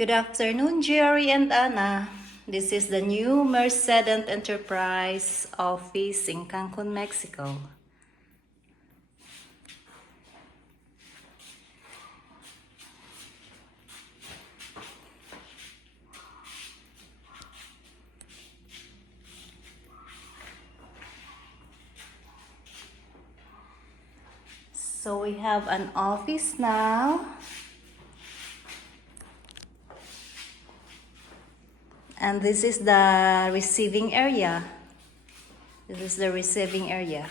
Good afternoon, Jerry and Anna. This is the new Mercedent Enterprise office in Cancun, Mexico. So we have an office now. And this is the receiving area. This is the receiving area.